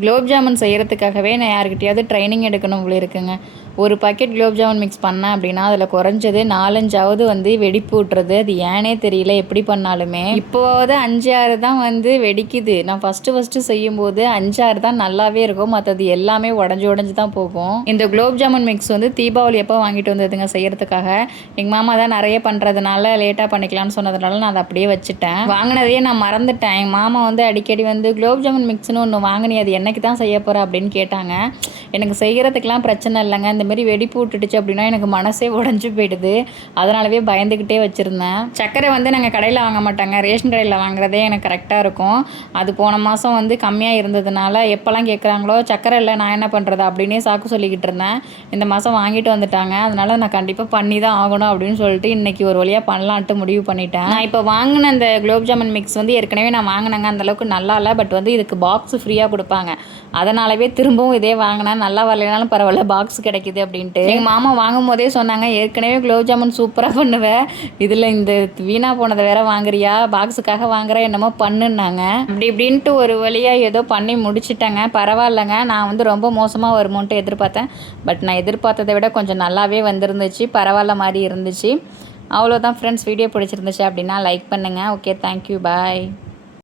குலோப் ஜாமுன் செய்கிறதுக்காகவே நான் யார்கிட்டயாவது ட்ரைனிங் எடுக்கணும் போல இருக்குங்க. ஒரு பாக்கெட் குலோப் ஜாமுன் மிக்ஸ் பண்ணேன் அப்படின்னா, அதில் குறைஞ்சது 4, 5ஆவது வந்து வெடிப்பு விட்டுறது. அது ஏனே தெரியல எப்படி பண்ணாலுமே. இப்போவாவது 5, 6 தான் வந்து வெடிக்குது. நான் ஃபஸ்ட்டு செய்யும்போது 5, 6 தான் நல்லாவே இருக்கும். மற்றது எல்லாமே உடஞ்சி தான் போகும். இந்த குலோப் ஜாமுன் மிக்ஸ் வந்து தீபாவளி அப்போ வாங்கிட்டு வந்ததுங்க செய்கிறதுக்காக. எங்கள் மாமா தான் நிறைய பண்ணுறதுனால லேட்டாக பண்ணிக்கலாம்னு சொன்னதுனால நான் அதை அப்படியே வச்சுட்டேன். வாங்கினதையே நான் மறந்துட்டேன். எங்கள் மாமா வந்து அடிக்கடி வந்து குலோப் ஜாமுன் மிக்ஸ்னு ஒன்று வாங்கினி, அது என்னைக்கு தான் செய்ய போகிற அப்படின்னு கேட்டாங்க. எனக்கு செய்கிறதுக்கெலாம் பிரச்சனை இல்லைங்க. இந்தமாரி வெடிப்பு விட்டுடுச்சு அப்படின்னா எனக்கு மனசே உடஞ்சி போயிடுது. அதனாலவே பயந்துக்கிட்டே வச்சுருந்தேன். சர்க்கரை வந்து நாங்கள் கடையில் வாங்க மாட்டாங்க, ரேஷன் கடையில் வாங்குறதே எனக்கு கரெக்டாக இருக்கும். அது போன மாதம் வந்து கம்மியாக இருந்ததுனால எப்போல்லாம் கேட்குறாங்களோ சர்க்கரை இல்லை நான் என்ன பண்ணுறது அப்படின்னே சாக்கு சொல்லிக்கிட்டு இருந்தேன். இந்த மாதம் வாங்கிட்டு வந்துட்டாங்க. அதனால் நான் கண்டிப்பாக பண்ணி தான் ஆகணும் அப்படின்னு சொல்லிட்டு இன்றைக்கி ஒரு வழியாக பண்ணலான்ட்டு முடிவு பண்ணிட்டேன். நான் இப்போ வாங்கின அந்த குலோப் ஜாமுன் மிக்ஸ் வந்து ஏற்கனவே நான் வாங்கினேங்க. அந்தளவுக்கு நல்லா இல்லை. பட் வந்து இதுக்கு பாக்ஸ் ஃப்ரீயாக கொடுப்பாங்க. அதனாலவே திரும்பவும் இதே வாங்கினா நல்லா வரலைனாலும் பரவாயில்ல, பாக்ஸ் கிடைக்குது அப்படின்ட்டு. எங்கள் மாமா வாங்கும் போதே சொன்னாங்க, ஏற்கனவே குலோப் ஜாமுன் சூப்பராக பண்ணுவேன், இதில் இந்த வீணாக போனதை வேற வாங்குறியா, பாக்ஸுக்காக வாங்குற என்னமோ பண்ணுன்னாங்க. அப்படி இப்படின்ட்டு ஒரு வழியாக ஏதோ பண்ணி முடிச்சுட்டேங்க. பரவாயில்லைங்க. நான் வந்து ரொம்ப மோசமாக வருமோன்ட்டு எதிர்பார்த்தேன். பட் நான் எதிர்பார்த்ததை விட கொஞ்சம் நல்லாவே வந்துருந்துச்சு. பரவாயில்ல மாதிரி இருந்துச்சு. அவ்வளோதான் ஃப்ரெண்ட்ஸ். வீடியோ பிடிச்சிருந்துச்சு அப்படின்னா லைக் பண்ணுங்கள். ஓகே, தேங்க்யூ, பாய்.